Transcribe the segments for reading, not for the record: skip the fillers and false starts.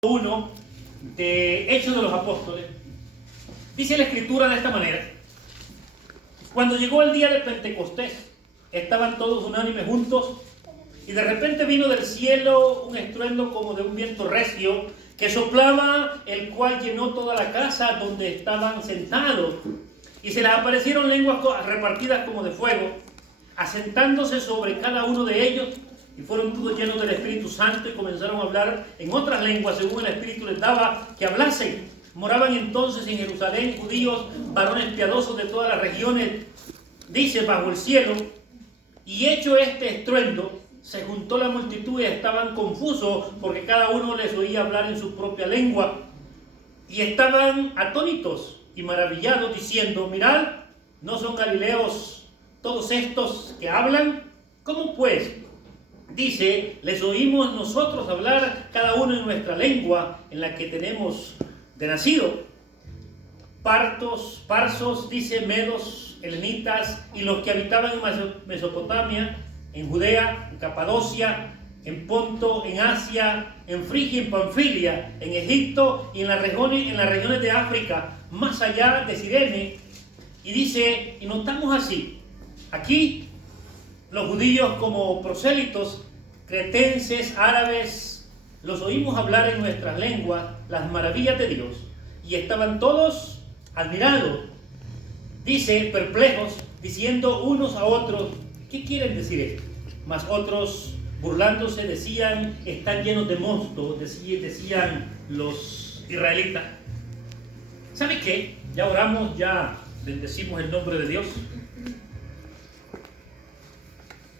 1 de Hechos de los Apóstoles, dice la Escritura de esta manera: cuando llegó el día de Pentecostés, estaban todos unánimes juntos, y de repente vino del cielo un estruendo como de un viento recio, que soplaba, el cual llenó toda la casa donde estaban sentados, y se les aparecieron lenguas repartidas como de fuego, asentándose sobre cada uno de ellos, y fueron todos llenos del Espíritu Santo y comenzaron a hablar en otras lenguas según el Espíritu les daba que hablasen. Moraban entonces en Jerusalén judíos, varones piadosos de todas las regiones, dice, bajo el cielo. Y hecho este estruendo, se juntó la multitud y estaban confusos, porque cada uno les oía hablar en su propia lengua. Y estaban atónitos y maravillados, diciendo, mirad, ¿no son galileos todos estos que hablan? ¿Cómo pues? Dice, les oímos nosotros hablar cada uno en nuestra lengua, en la que tenemos de nacido. Parsos, dice, medos, helenitas, y los que habitaban en Mesopotamia, en Judea, en Capadocia, en Ponto, en Asia, en Frigia, en Panfilia, en Egipto y en las regiones de África, más allá de Cirene. Y dice, y notamos así, aquí los judíos como prosélitos, cretenses, árabes, los oímos hablar en nuestras lenguas las maravillas de Dios, y estaban todos admirados, dice, perplejos, diciendo unos a otros, ¿qué quieren decir esto? Mas otros, burlándose, decían, están llenos de mosto, decían los israelitas. ¿Sabe qué? Ya oramos, ya bendecimos el nombre de Dios.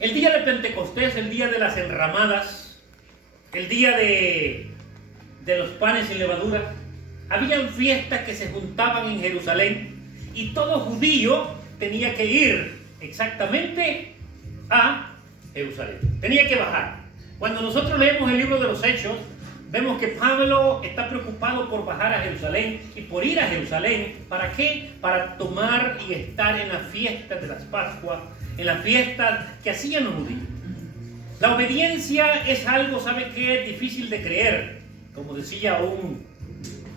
El día de Pentecostés, el día de las enramadas, el día de los panes sin levadura, habían fiestas que se juntaban en Jerusalén y todo judío tenía que ir exactamente a Jerusalén. Tenía que bajar. Cuando nosotros leemos el libro de los Hechos, vemos que Pablo está preocupado por bajar a Jerusalén y por ir a Jerusalén. ¿Para qué? Para tomar y estar en las fiestas de las Pascuas, en las fiestas que hacían los judíos. La obediencia es algo, ¿sabe qué? Difícil de creer. Como decía un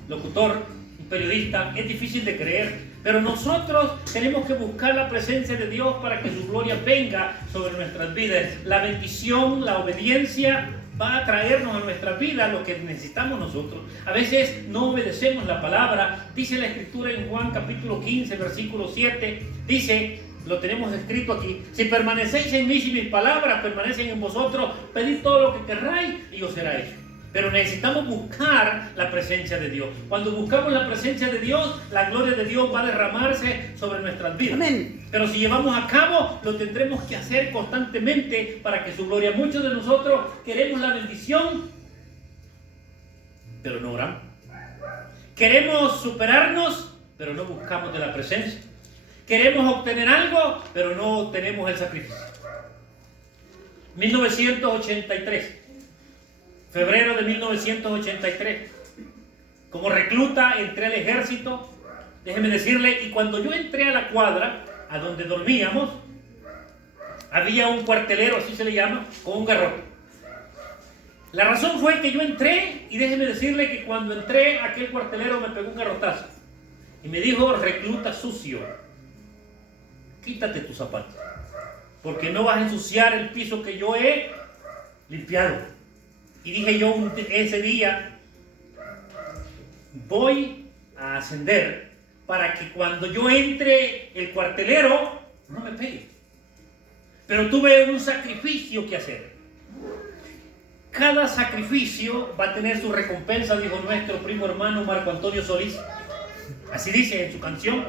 locutor, un periodista, es difícil de creer. Pero nosotros tenemos que buscar la presencia de Dios para que su gloria venga sobre nuestras vidas. La bendición, la obediencia va a traernos a nuestra vida lo que necesitamos nosotros. A veces no obedecemos la palabra. Dice la Escritura en Juan capítulo 15, versículo 7, dice, lo tenemos escrito aquí, si permanecéis en mí y mis palabras permanecen en vosotros, pedid todo lo que querráis y os será hecho. Pero necesitamos buscar la presencia de Dios. Cuando buscamos la presencia de Dios, la gloria de Dios va a derramarse sobre nuestras vidas. Amén. Pero si llevamos a cabo, lo tendremos que hacer constantemente para que su gloria. Muchos de nosotros queremos la bendición, pero no oramos. Queremos superarnos, pero no buscamos de la presencia. Queremos obtener algo, pero no tenemos el sacrificio. 1983. Febrero de 1983, como recluta entré al ejército, déjeme decirle, y cuando yo entré a la cuadra, a donde dormíamos, había un cuartelero, así se le llama, con un garrote. La razón fue que yo entré, y déjeme decirle que cuando entré, aquel cuartelero me pegó un garrotazo, y me dijo, recluta sucio, quítate tus zapatos, porque no vas a ensuciar el piso que yo he limpiado. Y dije yo ese día, voy a ascender para que cuando yo entre el cuartelero no me pegue. Pero tuve un sacrificio que hacer. Cada sacrificio va a tener su recompensa, dijo nuestro primo hermano Marco Antonio Solís. Así dice en su canción.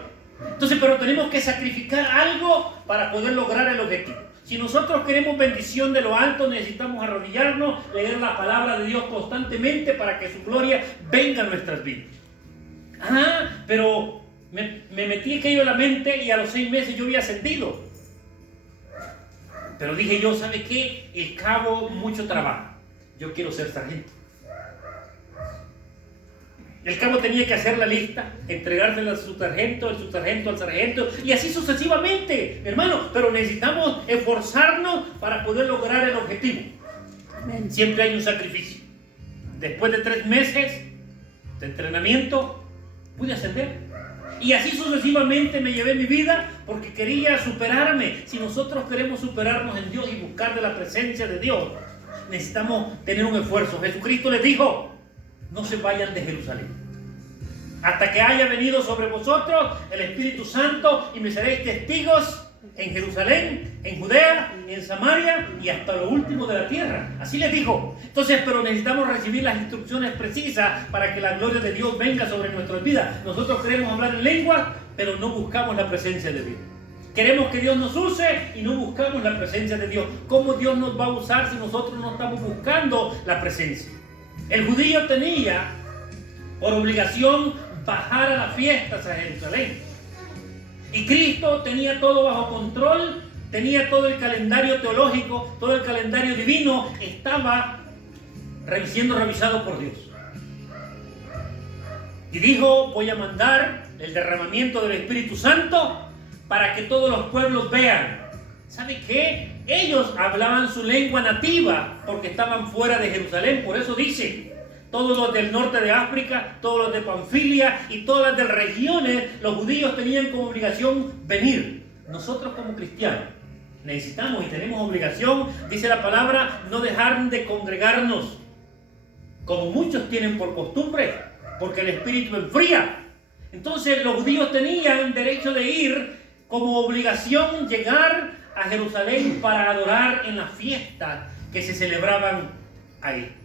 Entonces, pero tenemos que sacrificar algo para poder lograr el objetivo. Si nosotros queremos bendición de lo alto, necesitamos arrodillarnos, leer la palabra de Dios constantemente para que su gloria venga a nuestras vidas. Pero me metí aquello en la mente y a los 6 meses yo había ascendido. Pero dije yo, ¿sabe qué? El cabo, mucho trabajo. Yo quiero ser sargento. El cabo tenía que hacer la lista, entregársela a su sargento, el subsargento al sargento, y así sucesivamente, hermano. Pero necesitamos esforzarnos para poder lograr el objetivo. Siempre hay un sacrificio. después de 3 meses de entrenamiento, pude ascender. Y así sucesivamente me llevé mi vida porque quería superarme. Si nosotros queremos superarnos en Dios y buscar de la presencia de Dios, necesitamos tener un esfuerzo. Jesucristo les dijo: no se vayan de Jerusalén hasta que haya venido sobre vosotros el Espíritu Santo, y me seréis testigos en Jerusalén, en Judea, en Samaria y hasta lo último de la tierra. Así les dijo. Entonces, pero necesitamos recibir las instrucciones precisas para que la gloria de Dios venga sobre nuestras vidas. Nosotros queremos hablar en lengua, pero no buscamos la presencia de Dios. Queremos que Dios nos use y no buscamos la presencia de Dios. ¿Cómo Dios nos va a usar si nosotros no estamos buscando la presencia? El judío tenía por obligación bajar a las fiestas a Jerusalén. Y Cristo tenía todo bajo control, tenía todo el calendario teológico, todo el calendario divino, estaba siendo revisado por Dios. Y dijo: voy a mandar el derramamiento del Espíritu Santo para que todos los pueblos vean. ¿Sabe qué? Ellos hablaban su lengua nativa porque estaban fuera de Jerusalén. Por eso dice: todos los del norte de África, todos los de Panfilia y todas las de regiones, los judíos tenían como obligación venir. Nosotros como cristianos necesitamos y tenemos obligación, dice la palabra, no dejar de congregarnos, como muchos tienen por costumbre, porque el espíritu enfría. Entonces los judíos tenían derecho de ir como obligación, llegar a Jerusalén para adorar en las fiestas que se celebraban ahí.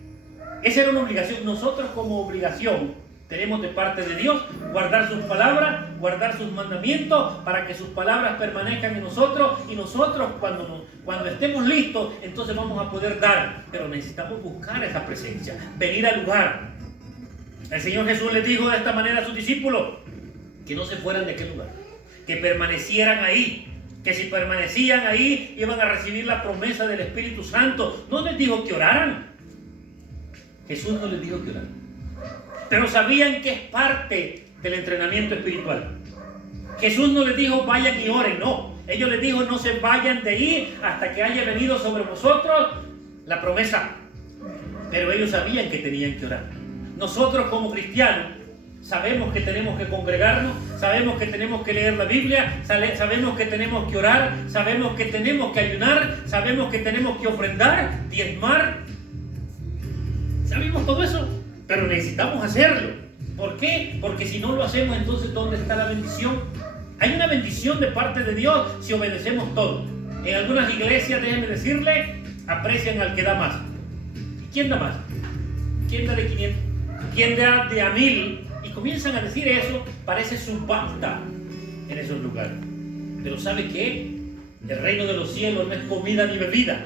Esa era una obligación. Nosotros como obligación tenemos de parte de Dios guardar sus palabras, guardar sus mandamientos, para que sus palabras permanezcan en nosotros, y nosotros cuando estemos listos, entonces vamos a poder dar. Pero necesitamos buscar esa presencia, venir al lugar. El Señor Jesús les dijo de esta manera a sus discípulos que no se fueran de aquel lugar, que permanecieran ahí, que si permanecían ahí iban a recibir la promesa del Espíritu Santo. No les dijo que oraran. Jesús no les dijo que oraran, pero sabían que es parte del entrenamiento espiritual. Jesús no les dijo vayan y oren, no. Ellos les dijo no se vayan de ahí hasta que haya venido sobre vosotros la promesa. Pero ellos sabían que tenían que orar. Nosotros como cristianos sabemos que tenemos que congregarnos, sabemos que tenemos que leer la Biblia, sabemos que tenemos que orar, sabemos que tenemos que ayunar, sabemos que tenemos que ofrendar, diezmar. Sabemos todo eso, pero necesitamos hacerlo. ¿Por qué? Porque si no lo hacemos, entonces ¿dónde está la bendición? Hay una bendición de parte de Dios si obedecemos todo. En algunas iglesias, déjenme decirle, aprecian al que da más. ¿Y quién da más? ¿Quién da de 500? ¿Quién da de a 1000? Y comienzan a decir eso, parece subasta en esos lugares. Pero ¿sabe qué? El reino de los cielos no es comida ni bebida.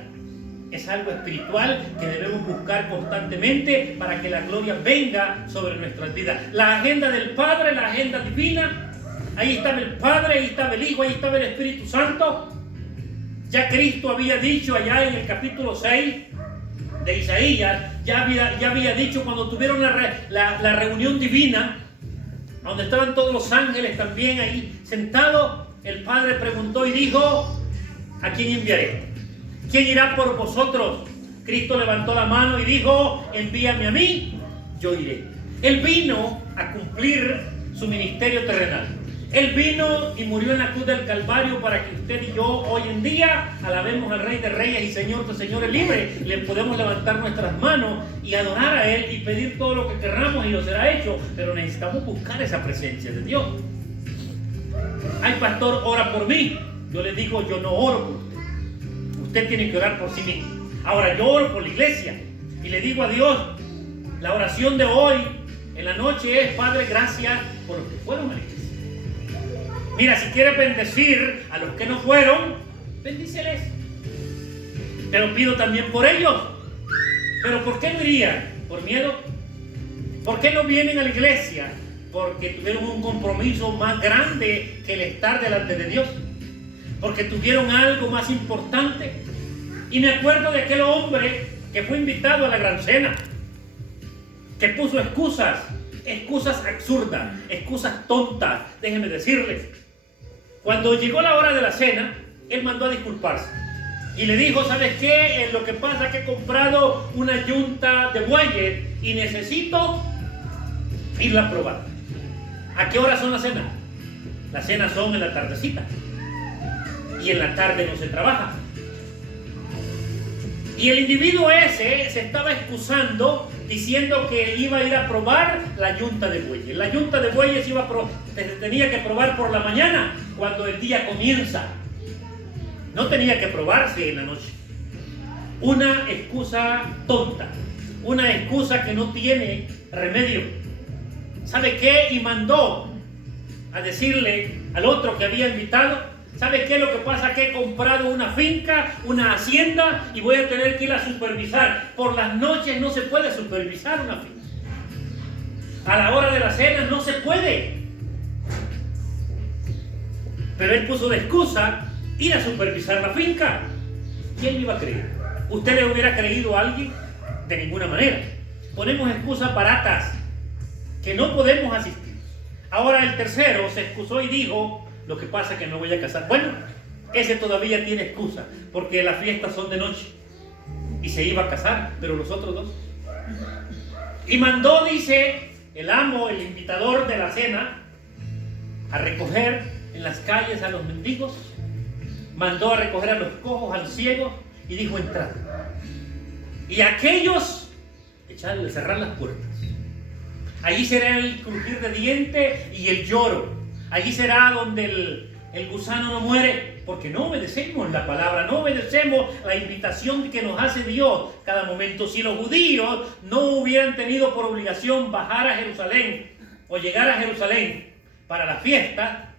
Es algo espiritual que debemos buscar constantemente para que la gloria venga sobre nuestras vidas. La agenda del Padre, la agenda divina, ahí estaba el Padre, ahí estaba el Hijo, ahí estaba el Espíritu Santo. Ya Cristo había dicho allá en el capítulo 6 de Isaías, ya había dicho cuando tuvieron la reunión divina, donde estaban todos los ángeles también ahí sentados, el Padre preguntó y dijo: ¿a quién enviaré? ¿Quién irá por vosotros? Cristo levantó la mano y dijo: envíame a mí, yo iré. Él vino a cumplir su ministerio terrenal. Él vino y murió en la cruz del Calvario para que usted y yo hoy en día alabemos al Rey de Reyes y Señor de Señores libre. Le podemos levantar nuestras manos y adorar a Él y pedir todo lo que querramos y lo será hecho. Pero necesitamos buscar esa presencia de Dios. Ay, pastor, ora por mí. Yo le digo, yo no oro por usted. Usted tiene que orar por sí mismo. Ahora yo oro por la iglesia y le digo a Dios, la oración de hoy en la noche es: Padre, gracias por los que fueron a la iglesia. Mira, si quieres bendecir a los que no fueron, bendíceles. Pero pido también por ellos. ¿Pero por qué no irían? ¿Por miedo? ¿Por qué no vienen a la iglesia? Porque tuvieron un compromiso más grande que el estar delante de Dios. Porque tuvieron algo más importante. Y me acuerdo de aquel hombre que fue invitado a la gran cena, que puso excusas absurdas, excusas tontas. Déjenme decirles, cuando llegó la hora de la cena, él mandó a disculparse y le dijo: ¿sabes qué? Lo que pasa es que he comprado una yunta de bueyes y necesito irla a probar. ¿A qué hora son las cenas? Las cenas son en la tardecita y en la tarde no se trabaja. Y el individuo ese se estaba excusando diciendo que iba a ir a probar la yunta de bueyes. La yunta de bueyes se tenía que probar por la mañana, cuando el día comienza. No tenía que probarse en la noche. Una excusa tonta, una excusa que no tiene remedio. ¿Sabe qué? Y mandó a decirle al otro que había invitado: ¿sabe qué? Lo que pasa es que he comprado una finca, una hacienda, y voy a tener que ir a supervisar. Por las noches no se puede supervisar una finca. A la hora de la cena no se puede. Pero él puso de excusa ir a supervisar la finca. ¿Quién iba a creer? ¿Usted le hubiera creído a alguien? De ninguna manera. Ponemos excusas baratas que no podemos asistir. Ahora el tercero se excusó y dijo: lo que pasa es que no voy a casar. Bueno, ese todavía tiene excusa, porque las fiestas son de noche y se iba a casar, pero los otros dos. Y mandó, dice el amo, el invitador de la cena, a recoger en las calles a los mendigos, mandó a recoger a los cojos, a los ciegos, y dijo: entrad. Y aquellos, cerrar las puertas. Allí será el crujir de dientes y el lloro. Allí será donde el gusano no muere, porque no obedecemos la palabra, no obedecemos la invitación que nos hace Dios cada momento. Si los judíos no hubieran tenido por obligación bajar a Jerusalén o llegar a Jerusalén para la fiesta,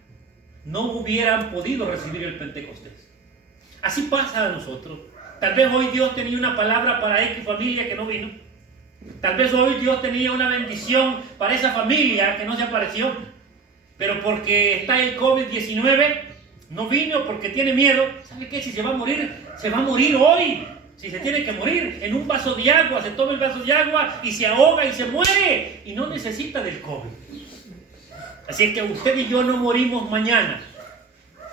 no hubieran podido recibir el Pentecostés. Así pasa a nosotros. Tal vez hoy Dios tenía una palabra para X familia que no vino. Tal vez hoy Dios tenía una bendición para esa familia que no se apareció. Pero porque está el COVID-19, no vino porque tiene miedo. ¿Sabe qué? Si se va a morir hoy. Si se tiene que morir en un vaso de agua, se toma el vaso de agua y se ahoga y se muere. Y no necesita del COVID. Así es que usted y yo no morimos mañana,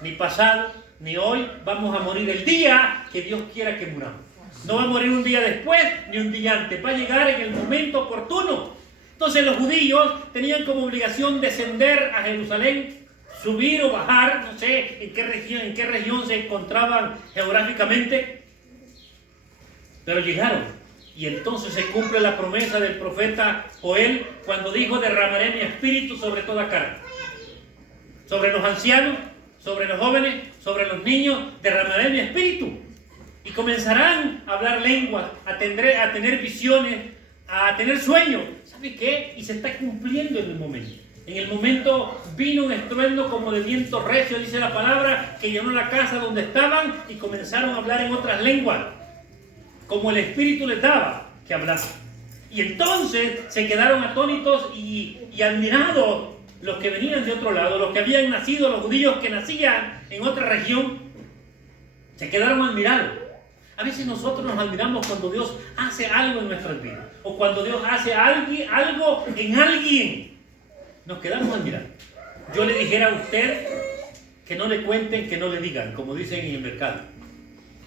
ni pasado, ni hoy. Vamos a morir el día que Dios quiera que muramos. No va a morir un día después, ni un día antes. Va a llegar en el momento oportuno. Entonces los judíos tenían como obligación descender a Jerusalén, subir o bajar, no sé en qué región se encontraban geográficamente, pero llegaron. Y entonces se cumple la promesa del profeta Joel cuando dijo: derramaré mi espíritu sobre toda carne, sobre los ancianos, sobre los jóvenes, sobre los niños, derramaré mi espíritu. Y comenzarán a hablar lenguas, a tener visiones, a tener sueños. ¿Sabe qué? Y se está cumpliendo en el momento. En el momento vino un estruendo como de viento recio, dice la palabra, que llenó la casa donde estaban y comenzaron a hablar en otras lenguas, como el Espíritu les daba que hablasen. Y entonces se quedaron atónitos y admirados los que venían de otro lado, los que habían nacido, los judíos que nacían en otra región, se quedaron admirados. A veces nosotros nos admiramos cuando Dios hace algo en nuestras vidas, o cuando Dios hace algo en alguien. Nos quedamos admirados. Yo le dijera a usted que no le cuenten, que no le digan, como dicen en el mercado.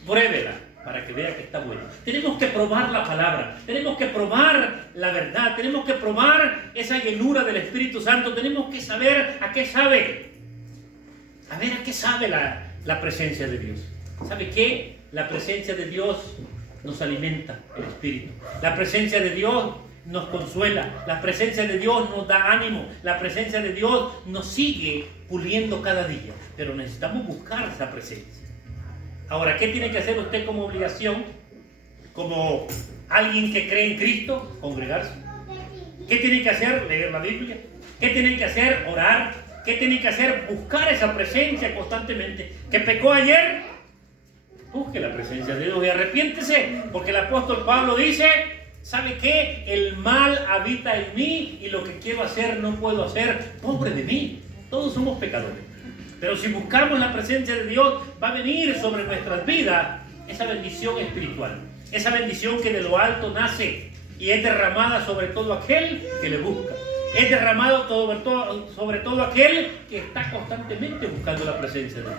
Pruébela para que vea que está bueno. Tenemos que probar la palabra, tenemos que probar la verdad, tenemos que probar esa llenura del Espíritu Santo, tenemos que saber a qué sabe. A ver a qué sabe la presencia de Dios. ¿Sabe qué? La presencia de Dios nos alimenta el espíritu. La presencia de Dios nos consuela. La presencia de Dios nos da ánimo. La presencia de Dios nos sigue puliendo cada día. Pero necesitamos buscar esa presencia. Ahora, ¿qué tiene que hacer usted como obligación? Como alguien que cree en Cristo, congregarse. ¿Qué tiene que hacer? Leer la Biblia. ¿Qué tiene que hacer? Orar. ¿Qué tiene que hacer? Buscar esa presencia constantemente. ¿Que pecó ayer? Busque la presencia de Dios y arrepiéntese, porque el apóstol Pablo dice: ¿sabe qué? El mal habita en mí y lo que quiero hacer no puedo hacer. Pobre de mí, todos somos pecadores. Pero si buscamos la presencia de Dios, va a venir sobre nuestras vidas esa bendición espiritual, esa bendición que de lo alto nace y es derramada sobre todo aquel que le busca. Es derramado sobre todo aquel que está constantemente buscando la presencia de Dios.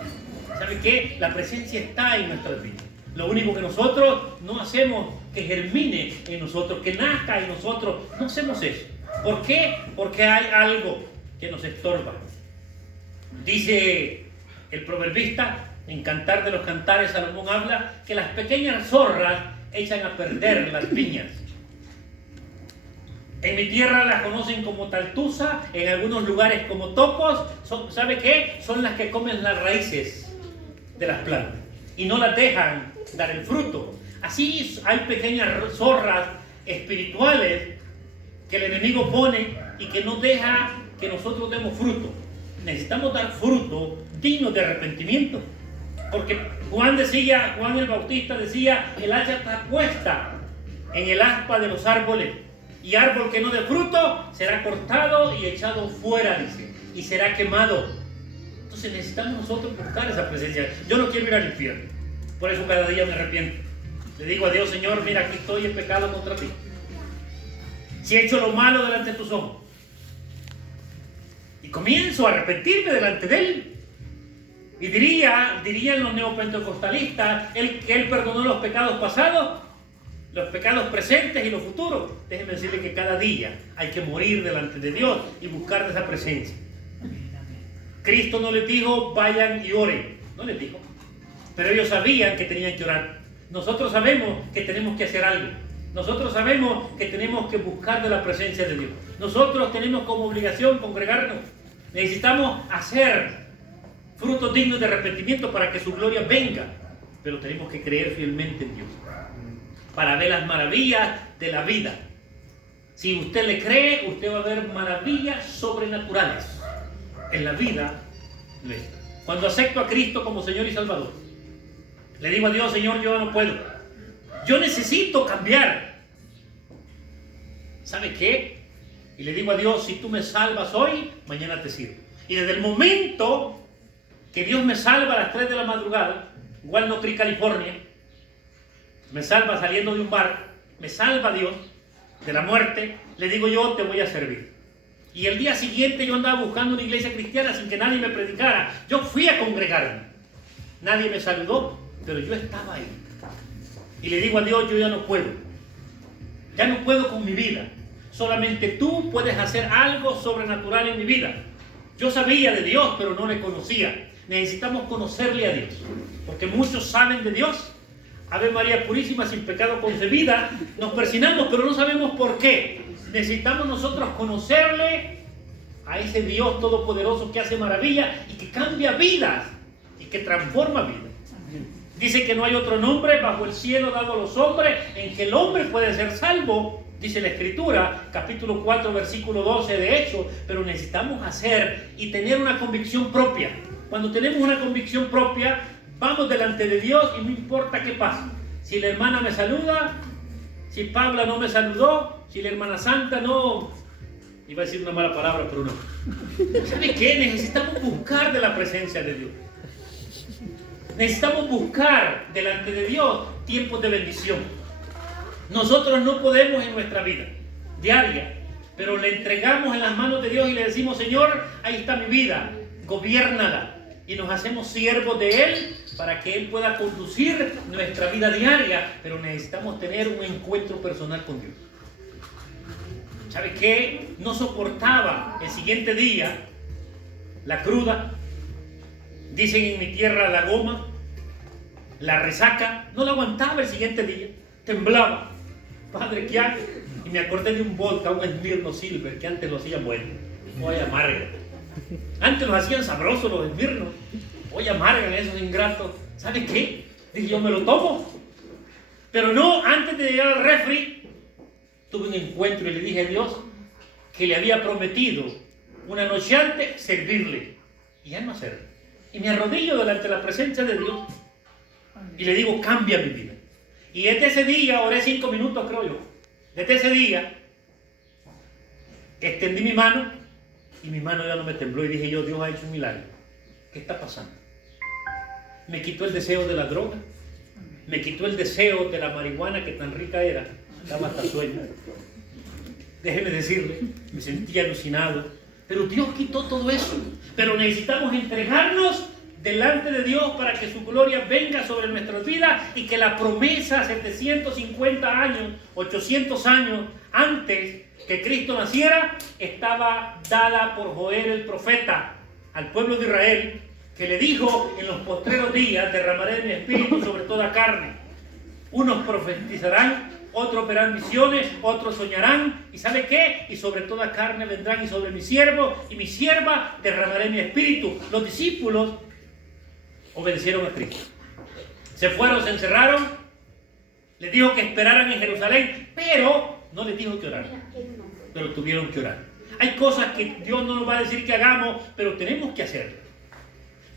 ¿Sabe qué? La presencia está en nuestras vidas. Lo único que nosotros no hacemos que germine en nosotros, que nazca en nosotros, no hacemos eso. ¿Por qué? Porque hay algo que nos estorba. Dice el proverbista, en Cantar de los Cantares, Salomón habla que las pequeñas zorras echan a perder las viñas. En mi tierra las conocen como taltusa, en algunos lugares como topos. ¿Sabe qué? Son las que comen las raíces de las plantas y no las dejan dar el fruto. Así hay pequeñas zorras espirituales que el enemigo pone y que no deja que nosotros demos fruto. Necesitamos dar fruto digno de arrepentimiento. Porque Juan el Bautista decía, el hacha está puesta en el aspa de los árboles, y árbol que no dé fruto será cortado y echado fuera, dice, y será quemado. Entonces necesitamos nosotros buscar esa presencia. Yo no quiero ir al infierno, por eso cada día me arrepiento. Le digo a Dios, Señor, mira, aquí estoy en pecado contra ti. Si he hecho lo malo delante de tus ojos, y comienzo a arrepentirme delante de Él. Y dirían los neopentecostalistas, que Él perdonó los pecados pasados, los pecados presentes y los futuros. Déjenme decirle que cada día hay que morir delante de Dios y buscar de esa presencia. Cristo no les dijo, vayan y oren. No les dijo. Pero ellos sabían que tenían que orar. Nosotros sabemos que tenemos que hacer algo. Nosotros sabemos que tenemos que buscar de la presencia de Dios. Nosotros tenemos como obligación congregarnos. Necesitamos hacer frutos dignos de arrepentimiento para que su gloria venga. Pero tenemos que creer fielmente en Dios para ver las maravillas de la vida. Si usted le cree, usted va a ver maravillas sobrenaturales en la vida nuestra. Cuando acepto a Cristo como Señor y Salvador, le digo a Dios, Señor, yo no puedo. Yo necesito cambiar. ¿Sabe qué? Y le digo a Dios, si tú me salvas hoy, mañana te sirvo. Y desde el momento que Dios me salva a las 3 de la madrugada, Walnut Creek, California, me salva saliendo de un bar, me salva Dios de la muerte, le digo yo, te voy a servir. Y el día siguiente yo andaba buscando una iglesia cristiana sin que nadie me predicara. Yo fui a congregarme. Nadie me saludó, pero yo estaba ahí. Y le digo a Dios, yo ya no puedo. Ya no puedo con mi vida. Solamente tú puedes hacer algo sobrenatural en mi vida. Yo sabía de Dios, pero no le conocía. Necesitamos conocerle a Dios. Porque muchos saben de Dios. Ave María Purísima, sin pecado concebida. Nos persignamos, pero no sabemos por qué. Necesitamos nosotros conocerle a ese Dios todopoderoso que hace maravillas y que cambia vidas y que transforma vidas. Dice que no hay otro nombre bajo el cielo dado a los hombres en que el hombre puede ser salvo, dice la Escritura, capítulo 4, versículo 12 de Hechos, pero necesitamos hacer y tener una convicción propia. Cuando tenemos una convicción propia, vamos delante de Dios y no importa qué pasa. Si la hermana me saluda, si Pablo no me saludó, si la hermana Santa no... Iba a decir una mala palabra, pero no. ¿Sabe qué? Necesitamos buscar de la presencia de Dios. Necesitamos buscar delante de Dios tiempos de bendición. Nosotros no podemos en nuestra vida diaria, pero le entregamos en las manos de Dios y le decimos, Señor, ahí está mi vida, gobiérnala. Y nos hacemos siervos de Él para que Él pueda conducir nuestra vida diaria, pero necesitamos tener un encuentro personal con Dios. ¿Sabe qué? No soportaba el siguiente día la cruda. Dicen en mi tierra la goma, la resaca. No la aguantaba el siguiente día. Temblaba. Padre, ¿qué hago? Y me acordé de un vodka, un Smirnoff Silver, que antes lo hacían bueno. Hoy amarga. Antes los hacían sabrosos los Smirnoff. Hoy amargan esos ingratos. ¿Sabe qué? Dije, yo me lo tomo. Pero no, antes de llegar al refri, tuve un encuentro y le dije a Dios que le había prometido una noche antes servirle. Y ya no hacerlo. Y me arrodillo delante de la presencia de Dios y le digo, cambia mi vida. Y desde ese día, oré 5 minutos creo yo. Desde ese día, extendí mi mano y mi mano ya no me tembló y dije yo, Dios ha hecho un milagro. ¿Qué está pasando? Me quitó el deseo de la droga, me quitó el deseo de la marihuana que tan rica era, daba hasta sueño. Déjeme decirle, me sentía alucinado. Pero Dios quitó todo eso. Pero necesitamos entregarnos delante de Dios para que su gloria venga sobre nuestras vidas y que la promesa 750 años, 800 años antes que Cristo naciera, estaba dada por Joel el profeta al pueblo de Israel, que le dijo: en los postreros días derramaré mi espíritu sobre toda carne. Unos profetizarán, otros verán visiones, otros soñarán, y ¿sabe qué? Y sobre toda carne vendrán, y sobre mi siervo y mi sierva derramaré mi espíritu. Los discípulos obedecieron a Cristo. Se fueron, se encerraron, les dijo que esperaran en Jerusalén, pero no les dijo que oraran, pero tuvieron que orar. Hay cosas que Dios no nos va a decir que hagamos, pero tenemos que hacerlas.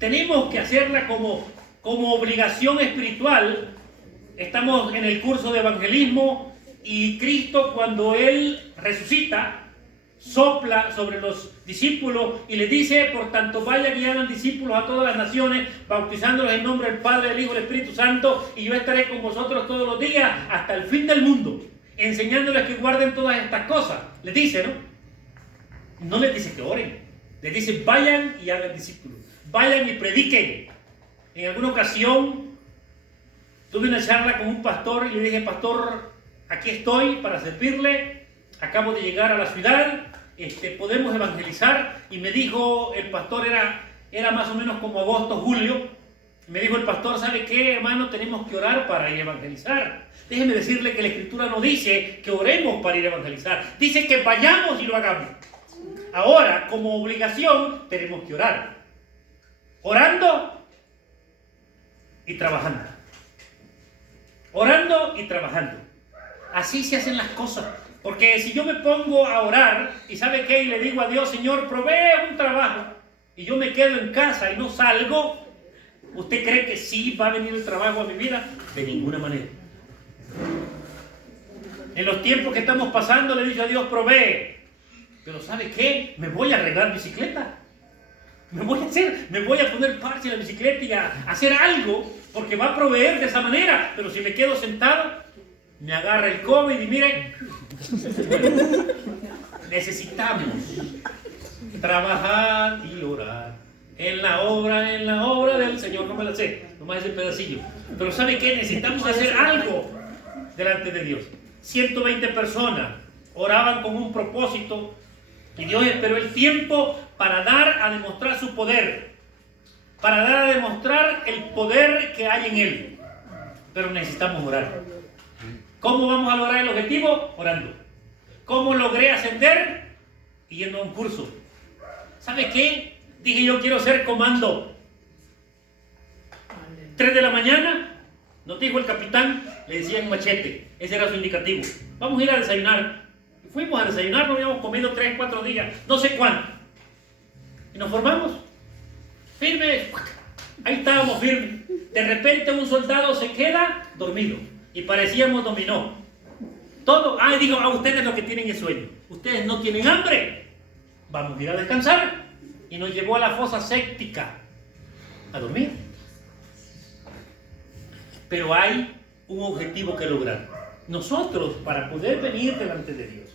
Tenemos que hacerla como obligación espiritual. Estamos en el curso de evangelismo y Cristo, cuando Él resucita, sopla sobre los discípulos y les dice: por tanto, vayan y hagan discípulos a todas las naciones, bautizándolos en nombre del Padre, del Hijo y del Espíritu Santo, y yo estaré con vosotros todos los días hasta el fin del mundo, enseñándoles que guarden todas estas cosas. Les dice, ¿no? No les dice que oren, les dice: vayan y hagan discípulos, vayan y prediquen. En alguna ocasión tuve una charla con un pastor y le dije: pastor, aquí estoy para servirle, acabo de llegar a la ciudad, podemos evangelizar. Y me dijo el pastor, era más o menos como agosto, julio, me dijo el pastor: ¿sabe qué, hermano? Tenemos que orar para ir a evangelizar. Déjeme decirle que la Escritura no dice que oremos para ir a evangelizar, dice que vayamos y lo hagamos. Ahora, como obligación, tenemos que orar, orando y trabajando. Orando y trabajando. Así se hacen las cosas. Porque si yo me pongo a orar y ¿sabe qué? Y le digo a Dios: Señor, provee un trabajo, y yo me quedo en casa y no salgo, ¿usted cree que sí va a venir el trabajo a mi vida? De ninguna manera. En los tiempos que estamos pasando le digo a Dios: provee. Pero ¿sabe qué? Me voy a arreglar bicicleta. Me voy a poner parche en la bicicleta y a hacer algo, porque va a proveer de esa manera. Pero si me quedo sentado, me agarra el COVID y miren, necesitamos trabajar y orar en la obra del Señor. No me la sé, nomás ese pedacillo. Pero ¿sabe qué? Necesitamos hacer algo delante de Dios. 120 personas oraban con un propósito y Dios esperó el tiempo para dar a demostrar su poder, para dar a demostrar el poder que hay en Él. Pero necesitamos orar. ¿Cómo vamos a lograr el objetivo? Orando. ¿Cómo logré ascender? Yendo a un curso. ¿Sabe qué? Dije: yo quiero ser comando. 3 de la mañana, nos dijo el capitán, le decían Machete, ese era su indicativo: vamos a ir a desayunar. Y fuimos a desayunar, no habíamos comido 3, 4 días, no sé cuánto. Y nos formamos, firmes, ahí estábamos firmes. De repente un soldado se queda dormido y parecíamos dominó. Todo, digo, a ustedes lo que tienen es sueño. Ustedes no tienen hambre. Vamos a ir a descansar. Y nos llevó a la fosa séptica a dormir. Pero hay un objetivo que lograr. Nosotros, para poder venir delante de Dios,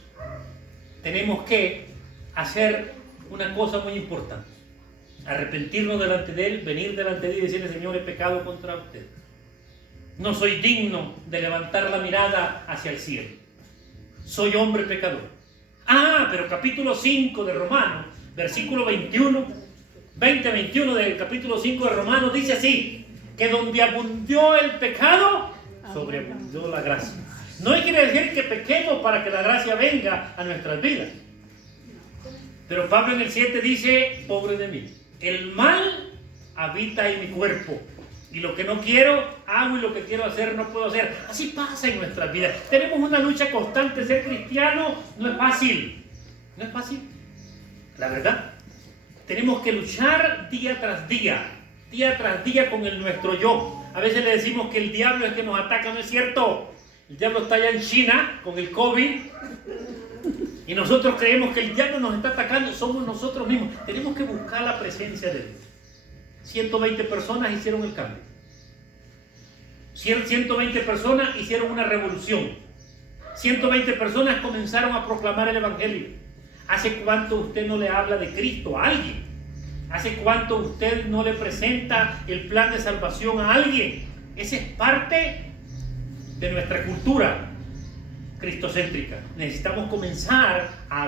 tenemos que hacer una cosa muy importante: arrepentirnos delante de Él, venir delante de Él y decirle: Señor, he pecado contra usted. No soy digno de levantar la mirada hacia el cielo. Soy hombre pecador. Pero capítulo 5 de Romanos, versículo 21 del capítulo 5 de Romanos, dice así: que donde abundó el pecado, sobreabundó la gracia. No quiere decir que pequemos para que la gracia venga a nuestras vidas. Pero Pablo en el 7 dice: pobre de mí, el mal habita en mi cuerpo, y lo que no quiero hago, y lo que quiero hacer no puedo hacer. Así pasa en nuestras vidas. Tenemos una lucha constante. Ser cristiano no es fácil. No es fácil, la verdad. Tenemos que luchar día tras día con nuestro yo. A veces le decimos que el diablo es que nos ataca. No es cierto. El diablo está allá en China con el COVID y nosotros creemos que el diablo nos está atacando. Somos nosotros mismos. Tenemos que buscar la presencia de Dios. 120 personas hicieron el cambio. 120 personas hicieron una revolución. 120 personas comenzaron a proclamar el evangelio. ¿Hace cuánto usted no le habla de Cristo a alguien? ¿Hace cuánto usted no le presenta el plan de salvación a alguien? Esa es parte de nuestra cultura cristocéntrica. Necesitamos comenzar a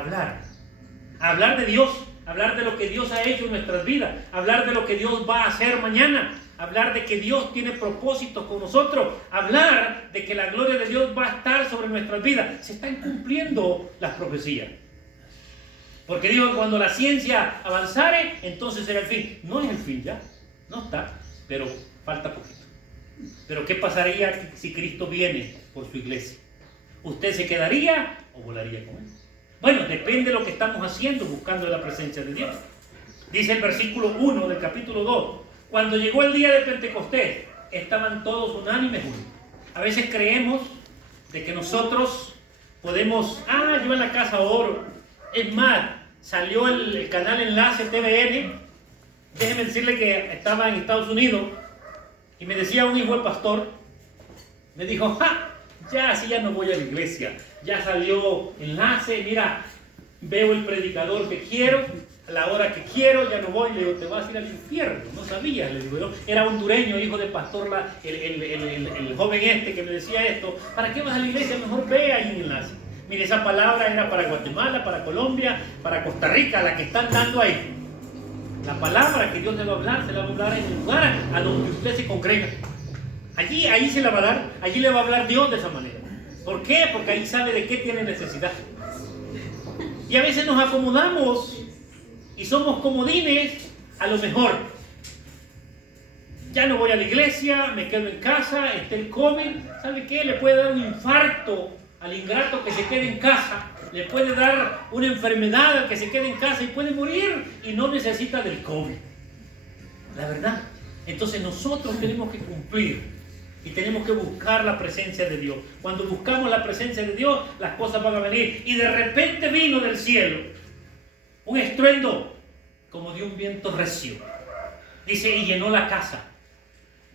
hablar de Dios, hablar de lo que Dios ha hecho en nuestras vidas, hablar de lo que Dios va a hacer mañana, hablar de que Dios tiene propósitos con nosotros, hablar de que la gloria de Dios va a estar sobre nuestras vidas. Se están cumpliendo las profecías. Porque digo que cuando la ciencia avanzare, entonces será el fin. No es el fin ya, no está, pero falta poquito. Pero ¿qué pasaría si Cristo viene por su iglesia? ¿Usted se quedaría o volaría con él? Bueno, depende de lo que estamos haciendo buscando la presencia de Dios. Dice el versículo 1 del capítulo 2. Cuando llegó el día de Pentecostés, estaban todos unánimes. A veces creemos de que nosotros podemos, yo en la casa oro. Es más, salió el canal Enlace TVN. Déjeme decirle que estaba en Estados Unidos y me decía un hijo del pastor, me dijo, ya así ya no voy a la iglesia, ya salió Enlace, mira, veo el predicador que quiero, a la hora que quiero, ya no voy. Le digo, te vas a ir al infierno. No sabía, le digo yo. Era hondureño, hijo de pastor, el joven este que me decía esto. ¿Para qué vas a la iglesia? Mejor ve ahí en Enlace. Mire, esa palabra era para Guatemala, para Colombia, para Costa Rica, la que están dando ahí. La palabra que Dios le va a hablar, se la va a hablar en el lugar a donde usted se congrega. Ahí se la va a dar, allí le va a hablar Dios de esa manera. ¿Por qué? Porque ahí sabe de qué tiene necesidad. Y a veces nos acomodamos y somos comodines a lo mejor. Ya no voy a la iglesia, me quedo en casa, está el COVID. ¿Sabe qué? Le puede dar un infarto al ingrato que se quede en casa, le puede dar una enfermedad al que se quede en casa y puede morir y no necesita del COVID. La verdad. Entonces nosotros tenemos que cumplir y tenemos que buscar la presencia de Dios. Cuando buscamos la presencia de Dios, las cosas van a venir. Y de repente vino del cielo un estruendo como de un viento recio. Dice, y llenó la casa.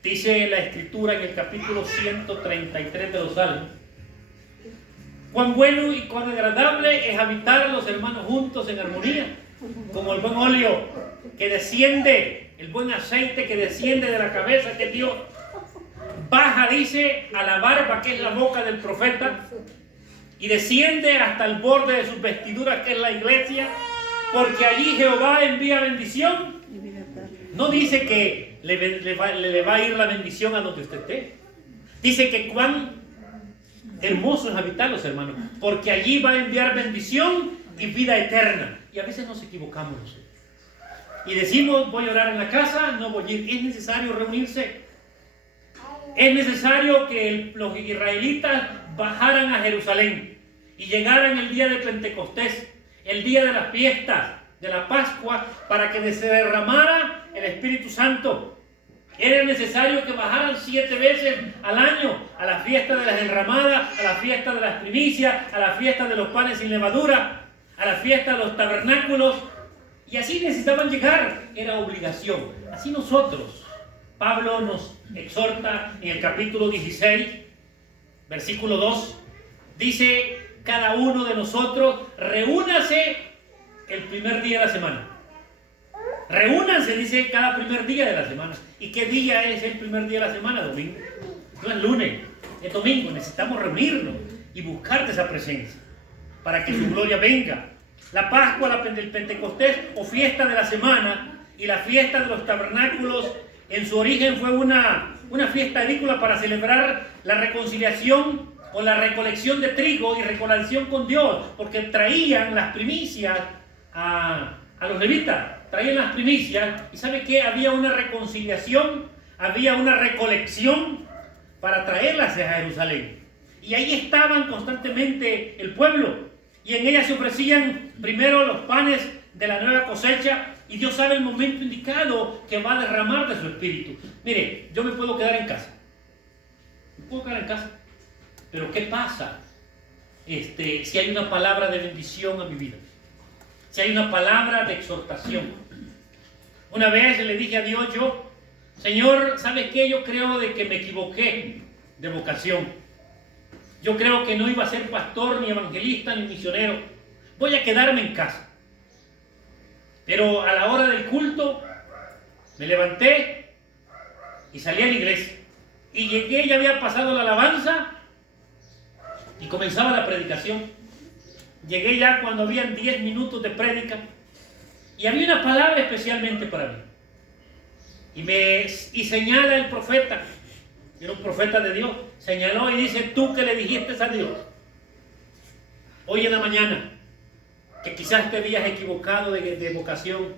Dice la Escritura en el capítulo 133 de los Salmos. Cuán bueno y cuán agradable es habitar los hermanos juntos en armonía, como el buen óleo que desciende, el buen aceite que desciende de la cabeza, que Dios baja, dice, a la barba, que es la boca del profeta, y desciende hasta el borde de sus vestiduras, que es la iglesia, porque allí Jehová envía bendición. No dice que le va a ir la bendición a donde usted esté. Dice que cuán hermoso es habitarlos, hermanos, porque allí va a enviar bendición y vida eterna. Y a veces nos equivocamos nosotros. Y decimos, voy a orar en la casa, no voy a ir. Es necesario reunirse. Es necesario que los israelitas bajaran a Jerusalén y llegaran el día de Pentecostés, el día de las fiestas, de la Pascua, para que se derramara el Espíritu Santo. Era necesario que bajaran 7 veces al año a la fiesta de las enramadas, a la fiesta de las primicias, a la fiesta de los panes sin levadura, a la fiesta de los tabernáculos. Y así necesitaban llegar, era obligación. Así nosotros, Pablo nos exhorta en el capítulo 16, versículo 2, dice, cada uno de nosotros reúnase el primer día de la semana. Reúnanse, dice, cada primer día de la semana. ¿Y qué día es el primer día de la semana? Domingo. No es lunes, es domingo. Necesitamos reunirnos y buscar de esa presencia para que su gloria venga. La Pascua, el Pentecostés o fiesta de la semana y la fiesta de los tabernáculos, en su origen fue una fiesta agrícola para celebrar la reconciliación o la recolección de trigo y reconciliación con Dios, porque traían las primicias a los levitas. Traían las primicias y ¿sabe qué? Había una reconciliación, había una recolección para traerlas a Jerusalén. Y ahí estaban constantemente el pueblo. Y en ella se ofrecían primero los panes de la nueva cosecha. Y Dios sabe el momento indicado que va a derramar de su espíritu. Mire, yo me puedo quedar en casa. Me puedo quedar en casa. Pero ¿qué pasa si hay una palabra de bendición a mi vida? Si hay una palabra de exhortación. Una vez le dije a Dios Señor, ¿sabes qué? Yo creo de que me equivoqué de vocación. Yo creo que no iba a ser pastor, ni evangelista, ni misionero. Voy a quedarme en casa. Pero a la hora del culto me levanté y salí a la iglesia. Y llegué, ya había pasado la alabanza y comenzaba la predicación. Llegué ya cuando habían 10 minutos de prédica y había una palabra especialmente para mí. Y señala el profeta, era un profeta de Dios, señaló y dice: tú que le dijiste a Dios hoy en la mañana que quizás te habías equivocado de vocación,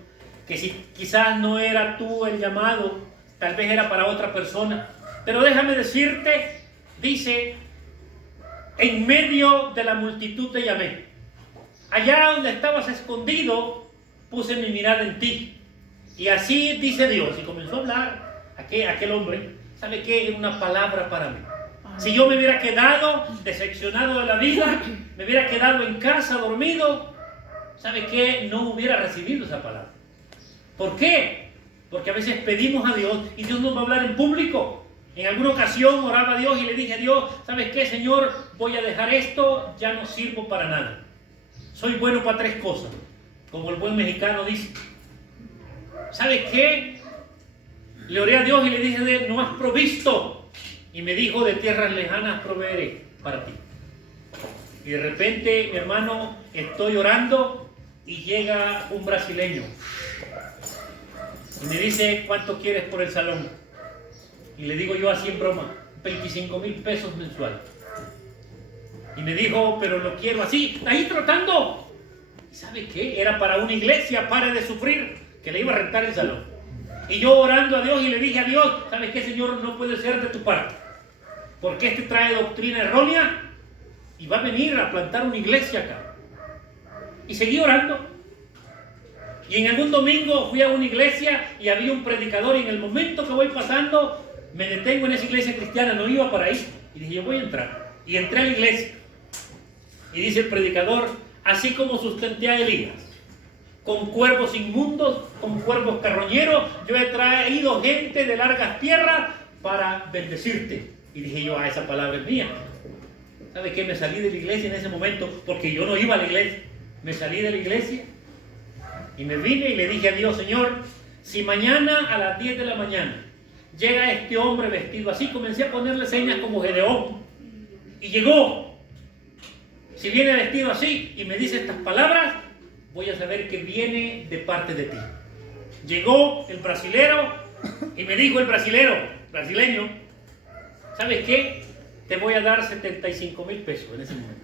que si quizás no era tú el llamado, tal vez era para otra persona, pero déjame decirte, dice, en medio de la multitud te llamé, allá donde estabas escondido puse mi mirada en ti, y así dice Dios. Y comenzó a hablar aquel hombre. ¿Sabe qué? Era una palabra para mí. Si yo me hubiera quedado decepcionado de la vida, me hubiera quedado en casa dormido, ¿sabe qué? No hubiera recibido esa palabra. ¿Por qué? Porque a veces pedimos a Dios y Dios nos va a hablar en público. En alguna ocasión oraba a Dios y le dije a Dios: ¿sabes qué, Señor? Voy a dejar esto, ya no sirvo para nada. Soy bueno para 3 cosas, como el buen mexicano dice. ¿Sabes qué? Le oré a Dios y le dije: no has provisto. Y me dijo: de tierras lejanas proveeré para ti. Y de repente, mi hermano, estoy orando y llega un brasileño y me dice: ¿cuánto quieres por el salón? Y le digo yo así en broma: 25,000 pesos mensuales. Y me dijo: pero lo quiero así, ahí tratando. ¿Y sabe qué? Era para una iglesia, pare de sufrir, que le iba a rentar el salón. Y yo orando a Dios y le dije a Dios: ¿sabes qué, Señor? No puede ser de tu parte, porque este trae doctrina errónea y va a venir a plantar una iglesia acá. Y seguí orando. Y en algún domingo fui a una iglesia y había un predicador, y en el momento que voy pasando me detengo en esa iglesia cristiana, no iba para ahí, y dije: yo voy a entrar. Y entré a la iglesia y dice el predicador: así como sustenté a Elías con cuervos inmundos, con cuervos carroñeros, yo he traído gente de largas tierras para bendecirte. Y dije yo: esa palabra es mía. ¿Sabe qué? Me salí de la iglesia en ese momento, porque yo no iba a la iglesia. Me salí de la iglesia y me vine y le dije a Dios: Señor, si mañana a las 10 de la mañana llega este hombre vestido así, comencé a ponerle señas como Gedeón, y llegó. Si viene vestido así y me dice estas palabras, voy a saber que viene de parte de ti. Llegó el brasilero y me dijo el brasileño: ¿sabes qué? Te voy a dar 75,000 pesos en ese momento.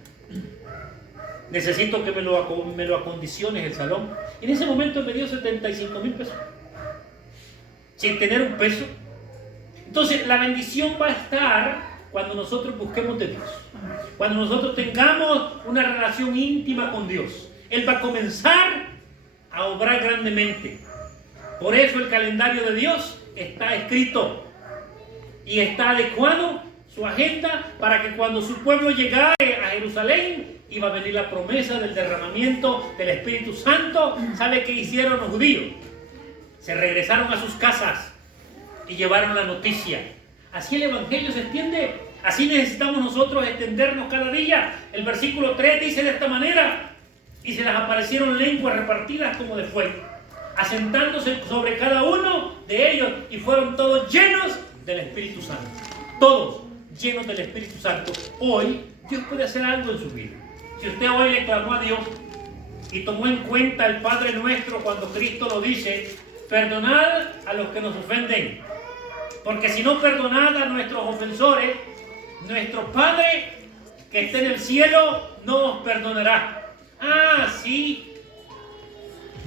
Necesito que me lo acondiciones el salón. Y en ese momento me dio 75,000 pesos, sin tener un peso. Entonces la bendición va a estar cuando nosotros busquemos de Dios, cuando nosotros tengamos una relación íntima con Dios. Él va a comenzar a obrar grandemente. Por eso el calendario de Dios está escrito y está adecuado su agenda para que cuando su pueblo llegare a Jerusalén, iba a venir la promesa del derramamiento del Espíritu Santo. ¿Sabe qué hicieron los judíos? Se regresaron a sus casas y llevaron la noticia. Así el Evangelio se extiende. Así necesitamos nosotros extendernos cada día. El versículo 3 dice de esta manera: y se les aparecieron lenguas repartidas como de fuego, asentándose sobre cada uno de ellos, y fueron todos llenos del Espíritu Santo. Todos llenos del Espíritu Santo. Hoy Dios puede hacer algo en su vida. Si usted hoy le clamó a Dios y tomó en cuenta el Padre Nuestro cuando Cristo lo dice: perdonad a los que nos ofenden, porque si no perdonad a nuestros ofensores, nuestro Padre que está en el cielo no os perdonará. Ah, sí,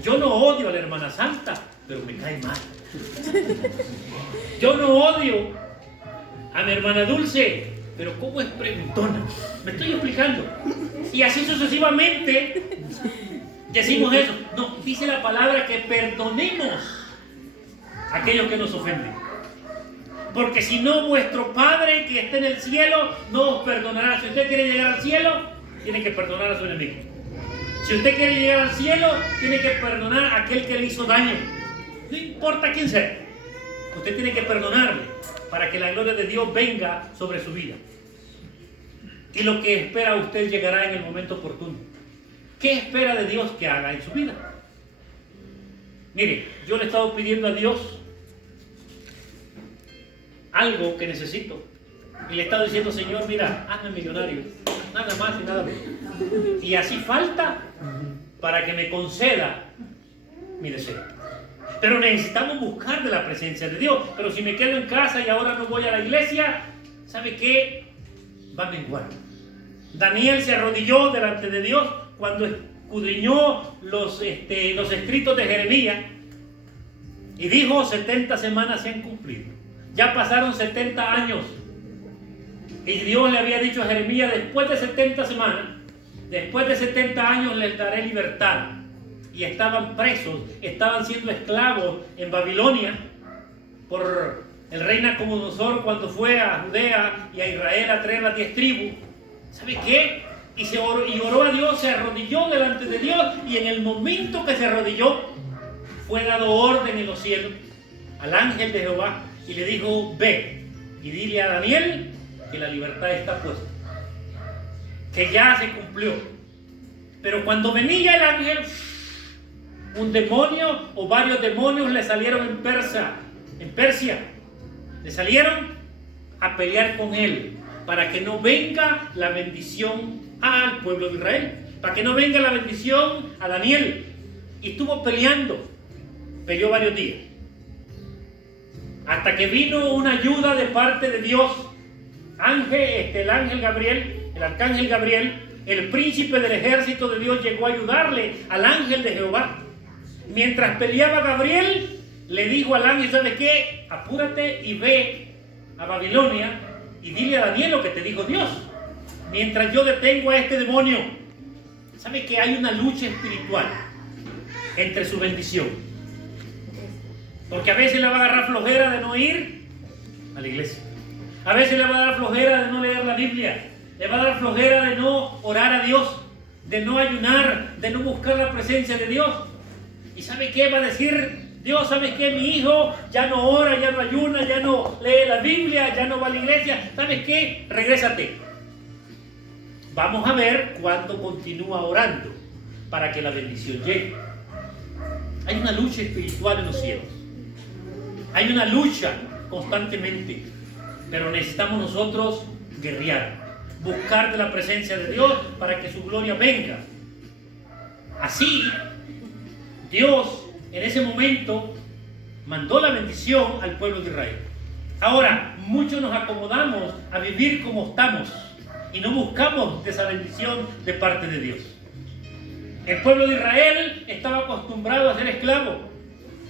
yo no odio a la hermana Santa, pero me cae mal. Yo no odio a mi hermana Dulce, pero ¿cómo es preguntona? Me estoy explicando. Y así sucesivamente decimos eso. No, dice la palabra que perdonemos a aquellos que nos ofenden. Porque si no, vuestro Padre que está en el cielo no os perdonará. Si usted quiere llegar al cielo, tiene que perdonar a su enemigo. Si usted quiere llegar al cielo, tiene que perdonar a aquel que le hizo daño. No importa quién sea. Usted tiene que perdonarle para que la gloria de Dios venga sobre su vida. Y lo que espera usted llegará en el momento oportuno. ¿Qué espera de Dios que haga en su vida? Mire, yo le he estado pidiendo a Dios algo que necesito. Y le he estado diciendo, Señor, mira, hazme millonario. Nada más y nada menos. Y así falta para que me conceda mi deseo. Pero necesitamos buscar de la presencia de Dios. Pero si me quedo en casa y ahora no voy a la iglesia, ¿sabe qué? Va a menguar. Daniel se arrodilló delante de Dios cuando escudriñó los escritos de Jeremías y dijo: 70 semanas se han cumplido. Ya pasaron 70 años. Y Dios le había dicho a Jeremías: después de 70 semanas, después de 70 años les daré libertad. Y estaban presos, estaban siendo esclavos en Babilonia por el rey Nabucodonosor cuando fue a Judea y a Israel a traer las 10 tribus. ¿Sabe qué? Y oró a Dios, se arrodilló delante de Dios, y en el momento que se arrodilló fue dado orden en los cielos al ángel de Jehová y le dijo: ve y dile a Daniel que la libertad está puesta, que ya se cumplió. Pero cuando venía el ángel, un demonio o varios demonios le salieron en Persia, le salieron a pelear con él para que no venga la bendición al pueblo de Israel, para que no venga la bendición a Daniel. Y estuvo peleó varios días, hasta que vino una ayuda de parte de Dios. El ángel Gabriel, el arcángel Gabriel, el príncipe del ejército de Dios, llegó a ayudarle al ángel de Jehová. Mientras peleaba Gabriel, le dijo al ángel: ¿sabes qué? Apúrate y ve a Babilonia y dile a Daniel lo que te dijo Dios, mientras yo detengo a este demonio. ¿Sabe que hay una lucha espiritual entre su bendición? Porque a veces le va a agarrar flojera de no ir a la iglesia. A veces le va a dar flojera de no leer la Biblia. Le va a dar flojera de no orar a Dios, de no ayunar, de no buscar la presencia de Dios. ¿Y sabe qué va a decir Dios? ¿Sabes qué? Mi hijo ya no ora, ya no ayuna, ya no lee la Biblia, ya no va a la iglesia. ¿Sabes qué? Regrésate. Vamos a ver cuándo continúa orando para que la bendición llegue. Hay una lucha espiritual en los cielos. Hay una lucha constantemente. Pero necesitamos nosotros guerrear, buscar de la presencia de Dios para que su gloria venga. Así, Dios en ese momento mandó la bendición al pueblo de Israel. Ahora, muchos nos acomodamos a vivir como estamos y no buscamos de esa bendición de parte de Dios. El pueblo de Israel estaba acostumbrado a ser esclavo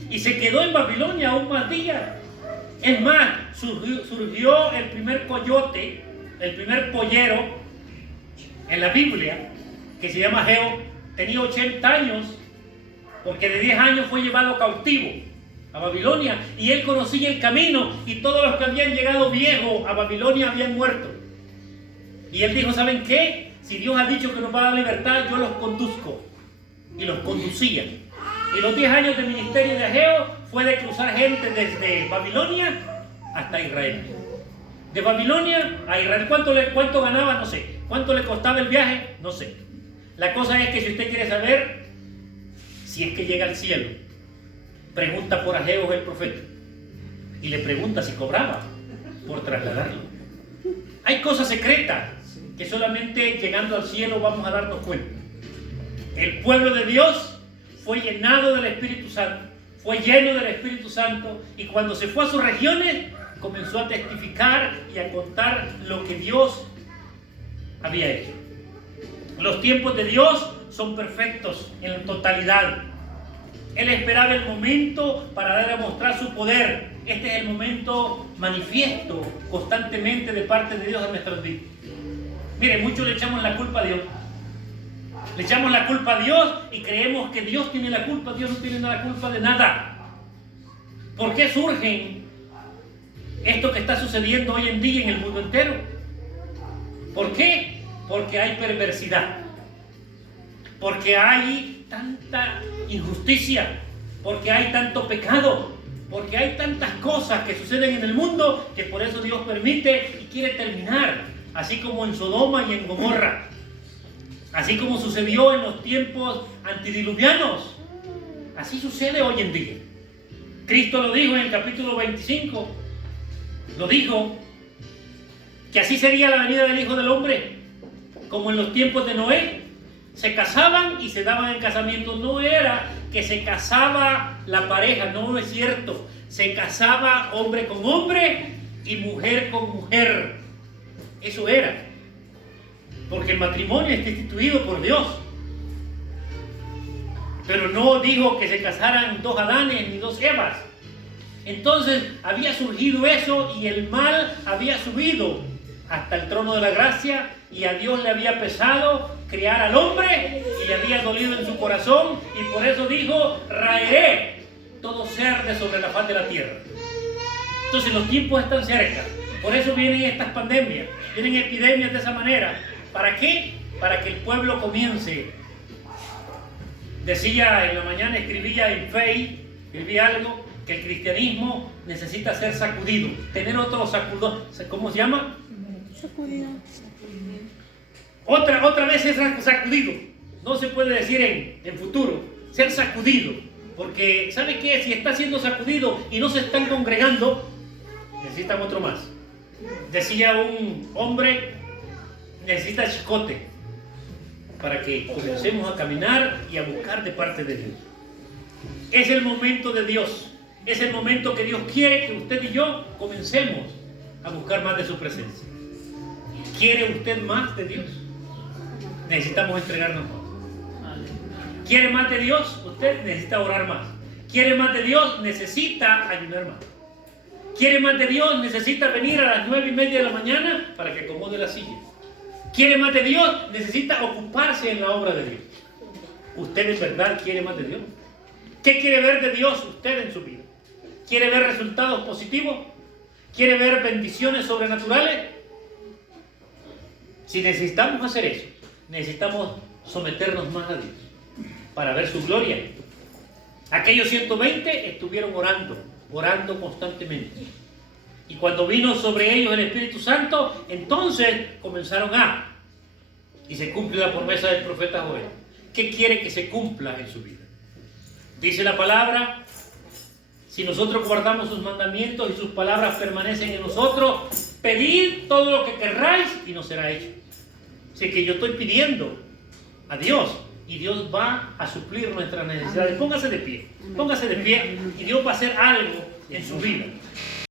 y se quedó en Babilonia aún más días. Es más, surgió el primer coyote, el primer pollero en la Biblia, que se llama Ageo. Tenía 80 años, porque de 10 años fue llevado cautivo a Babilonia, y él conocía el camino, y todos los que habían llegado viejos a Babilonia habían muerto. Y él dijo: ¿saben qué? Si Dios ha dicho que nos va a dar libertad, yo los conduzco. Y los conducía. Y los 10 años de ministerio de Ageo fue de cruzar gente desde Babilonia hasta Israel. De Babilonia a Israel. ¿Cuánto ganaba? No sé. ¿Cuánto le costaba el viaje? No sé. La cosa es que si usted quiere saber si es que llega al cielo, pregunta por Ageo el profeta y le pregunta si cobraba por trasladarlo. Hay cosas secretas que solamente llegando al cielo vamos a darnos cuenta. El pueblo de Dios fue llenado del Espíritu Santo, fue lleno del Espíritu Santo, y cuando se fue a sus regiones comenzó a testificar y a contar lo que Dios había hecho. Los tiempos de Dios son perfectos en totalidad. Él esperaba el momento para dar a mostrar su poder. Este es el momento manifiesto constantemente de parte de Dios en nuestras vidas. Mire, muchos le echamos la culpa a Dios. Le echamos la culpa a Dios y creemos que Dios tiene la culpa. Dios no tiene la culpa de nada. ¿Por qué surgen esto que está sucediendo hoy en día en el mundo entero? ¿Por qué? Porque hay perversidad. Porque hay tanta injusticia. Porque hay tanto pecado. Porque hay tantas cosas que suceden en el mundo que por eso Dios permite y quiere terminar. Así como en Sodoma y en Gomorra. Así como sucedió en los tiempos antidiluvianos. Así sucede hoy en día. Cristo lo dijo en el capítulo 25, lo dijo, que así sería la venida del Hijo del Hombre, como en los tiempos de Noé. Se casaban y se daban en casamiento. No era que se casaba la pareja, no es cierto. Se casaba hombre con hombre y mujer con mujer. Eso era. Porque el matrimonio está instituido por Dios. Pero no dijo que se casaran dos Adanes ni dos Evas. Entonces había surgido eso y el mal había subido hasta el trono de la gracia y a Dios le había pesado crear al hombre y le había dolido en su corazón y por eso dijo: raeré todo ser de sobre la faz de la tierra. Entonces los tiempos están cerca. Por eso vienen estas pandemias, vienen epidemias de esa manera. ¿Para qué? Para que el pueblo comience. Decía en la mañana, escribía en Facebook, escribí algo, que el cristianismo necesita ser sacudido, tener otro sacudón. ¿Cómo se llama? Sacudido. Otra vez es sacudido. No se puede decir en futuro, ser sacudido. Porque, ¿sabe qué? Si está siendo sacudido y no se están congregando, necesitan otro más. Decía un hombre, necesita chicote para que comencemos a caminar y a buscar de parte de Dios. Es el momento de Dios. Es el momento que Dios quiere que usted y yo comencemos a buscar más de su presencia. ¿Quiere usted más de Dios? Necesitamos entregarnos más. ¿Quiere más de Dios? Usted necesita orar más. ¿Quiere más de Dios? Necesita ayudar más. ¿Quiere más de Dios? Necesita venir a las 9:30 de la mañana para que acomode la silla. ¿Quiere más de Dios? Necesita ocuparse en la obra de Dios. ¿Usted en verdad quiere más de Dios? ¿Qué quiere ver de Dios usted en su vida? ¿Quiere ver resultados positivos? ¿Quiere ver bendiciones sobrenaturales? Si necesitamos hacer eso, necesitamos someternos más a Dios para ver su gloria. Aquellos 120 estuvieron orando constantemente. Y cuando vino sobre ellos el Espíritu Santo, entonces comenzaron y se cumple la promesa del profeta Joel. ¿Qué quiere que se cumpla en su vida? Dice la palabra: si nosotros guardamos sus mandamientos y sus palabras permanecen en nosotros, pedid todo lo que querráis y nos será hecho. Así que yo estoy pidiendo a Dios y Dios va a suplir nuestras necesidades. Póngase de pie y Dios va a hacer algo en su vida.